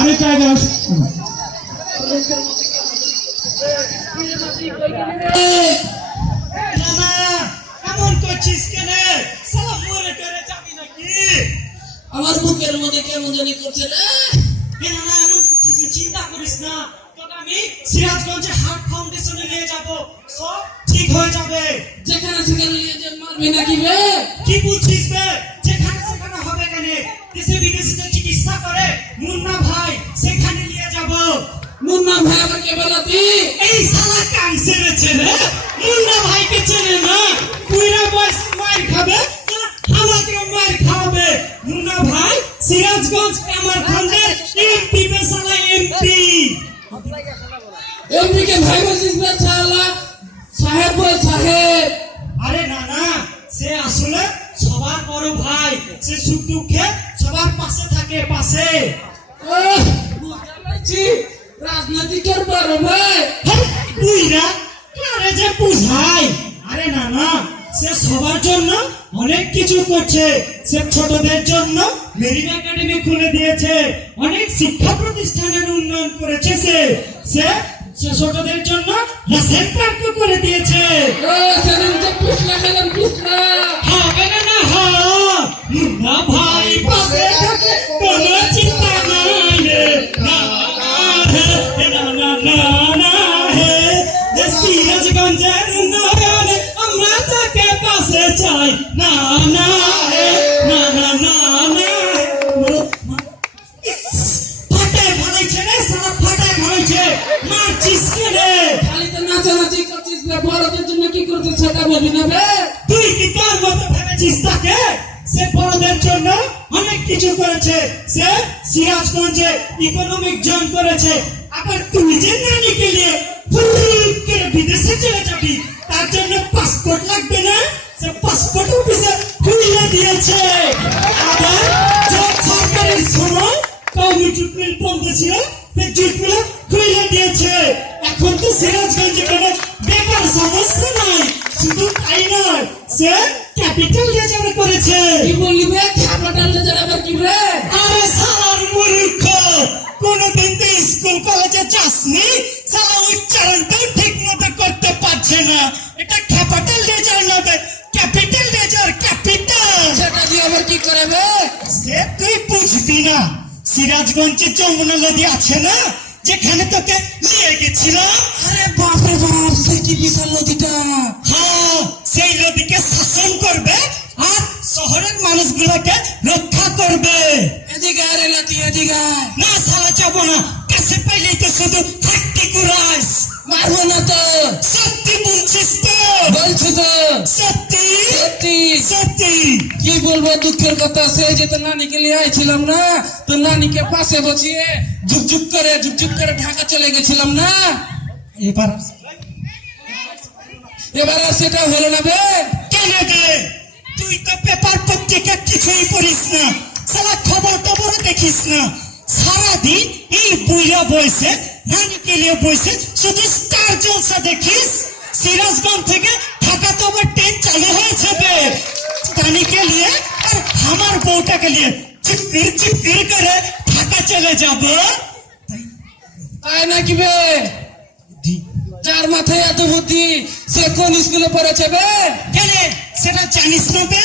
আমি টাইগার এমন করছিস কেন? সালা মরে টরে যাবি নাকি? আমার বুকের মধ্যে কেমন জানি করছে রে। না এমন কিছু চিন্তা করিস না, তোকে আমি সিরাজগঞ্জে হার্ট ফাউন্ডেশনে নিয়ে যাব, সব ঠিক হয়ে যাবে। যেখানে সেখানে নিয়ে যে মারবি নাকি বে? কি বুঝছিস বে? যেখানে সেখানে হবে কেন? দেশে বিদেশে চিকিৎসা করে মুন্না ভাই, সেখানে নিয়ে যাব। মুন্না ভাই আবার কে বেলাতি? এই শালা কান সেরেছে রে, মুন্না ভাইকে চেনে না, পুরা বয়স মার খাবে, আমাকে মার খাবে। মুন্না ভাই সিরাজগঞ্জ কামারখান্ডের এমপি বে, শালা এমপি। এমপি কে ভাই বলছিস বে? শালা সাহেব বল সাহেব। আরে না না, সে আসলে সবার বড় ভাই, সে সুখ দুঃখে সবার পাশে থাকে, পাশে। বুঝতে পারছি, রাজনীতিকের বড় ভাই। তুই না কারে যে বুঝাই। আরে না না, সে সবার জন্য অনেক কিছু করছে। সে ছোটদের জন্য মেরিন একাডেমি খুলে দিয়েছে, অনেক শিক্ষা প্রতিষ্ঠানের উন্নয়ন করেছে। সে ছোটদের জন্য রাসেল পার্ক করে দিয়েছে। সেদিন তো পিছলা খেলাম, পিছলা হবে না না, মুন্না ভাই পাশে থাকে, কোনো চিন্তা নাই রে। না না হে, না না না না হে, সিরাজগঞ্জের উন্নয়নে আমরা তাকে পাশে চাই। না না হে, না না না না। ফাটায় ভালাইছে রে, সারা ফাটায় ভালাইছে, মারছিস কে রে? খালি তো নাচানাচি করছিস বে, বড়দের জন্য কি করছিস সেটা বলবি না বে? তুই কি তোর মতো ভেবেছিস তাকে? সে বড়দের জন্য অনেক কিছু করেছে। সে সিরাজগঞ্জে ইকোনমিক জোন করেছে। আবার তুই যে নানিকে নিয়ে ফুল করে বিদেশে চলে যাবি, তার জন্য পাসপোর্ট লাগবে না? সে পাসপোর্ট অফিসে খুলে দিয়েছে। আবার সরকারের সময় কওমি জুট মিল বন্ধ ছিল, সে জুট মিল খুলে দিয়েছে। এখন তো সিরাজগঞ্জে কোনো বেকার সমস্যা নাই। শুধু তাই নয়, সে ক্যাপিটাল রিজার্ভ করেছে। কি বললি বে? ক্যাপিটাল রিজার্ভ আবার কি বে? আরে শালার মূর্খ, কোনদিন তো স্কুল কলেজে যাসনি, শালা উচ্চারণটাও ঠিক মতো করতে পারছে না। এটা ক্যাপিটাল রিজার্ভ নয়, ক্যাপিটাল রিজার্ভ, ক্যাপিটাল। সেটা দিয়ে আবার কি করে বে? সে তুই বুঝবি না। সিরাজগঞ্জে যমুনা নদী আছে না, যেখানে তোকে নিয়ে গেছিলাম। আরে বাপরে বাপ, সে কি বিশাল নদীটা। হ্যাঁ, সেই নদীকে শাসন করবে আর শহরের মানুষগুলোকে রক্ষা করবে। এদিকে আরে লাতি, এদিকে আয়। না শালা যাবো না, কাছে পাইলেই তো শুধু ফাটকি কুড়াস। মারবো না তো। সত্যি বলছিস তো? বলছি তো। সত্যি সত্যি। সত্যি। কি বলবো দুঃখের কথা, সে যে তোর নানিকে নিয়ে আইছিলাম না, তোর নানিকে পাশে বসিয়ে ঝুকঝুক করে ঢাকা চলে গেছিলাম না। এবার এবার আর সেটা হলো না বে। কেন রে? তুই তো পেপার পত্রিকা কিছুই পড়িস না, শালা খবর টবর দেখিস না। সারাদিন এই বুইরা বয়সে নানিকে নিয়ে বসে শুধু স্টার জলসা দেখিস। সিরাজগঞ্জ থেকে ঢাকা তো আবার ট্রেন চালু হয়েছে বে, নানিকে নিয়ে আর আমার বউটাকে নিয়ে চিপির করে ঢাকা চলে যাবো। তাই নাকি বে? যার মাথায় এত বুদ্ধি, সে কোন স্কুলে পড়েছে বে? কেন সেটা জানিস না বে?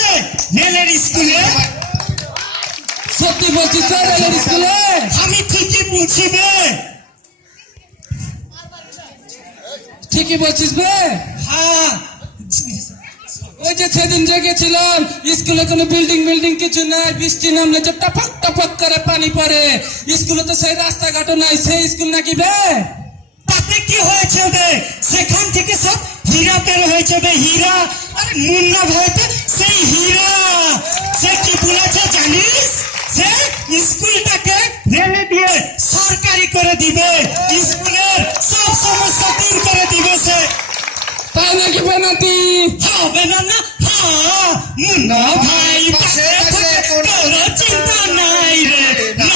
রেলের স্কুলে। সত্যি বলছিস তো? রেলের স্কুলে? আমি ঠিকই বলছি বে। ঠিকই বলছিস বে। হ্যাঁ, ওই যে সেদিন যে গেছিলাম, স্কুলে কোনো বিল্ডিং কিছু নাই, বৃষ্টি নামলে যে টপক টপক করে পানি পড়ে। স্কুলে তো সেই রাস্তাঘাটও নাই, সেই স্কুল নাকি বে? তাতে কি হয়েছে বে? সেখান থেকে সব হীরা বের হয়েছে বে, হীরা। আরে মুন্না ভাই তো সেই হীরা। সে কি বলেছে জানিস? সে স্কুলটাকে রেলে দিয়ে সরকারি করে দিবে, স্কুলের সব সমস্যা দূর করে দিবে সে। তাই নাকি বে নাতি? হবে না না, হ্যাঁ, মুন্না ভাই পাশে থাকে, কোনো চিন্তা নাই রে। না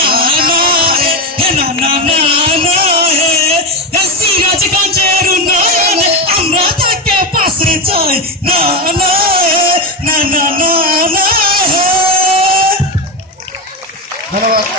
না হে, না না না না হে, সিরাজগঞ্জের উন্নয়নে আমরা তাকে পাশে চাই। না না হে, না না না না হে। ধন্যবাদ।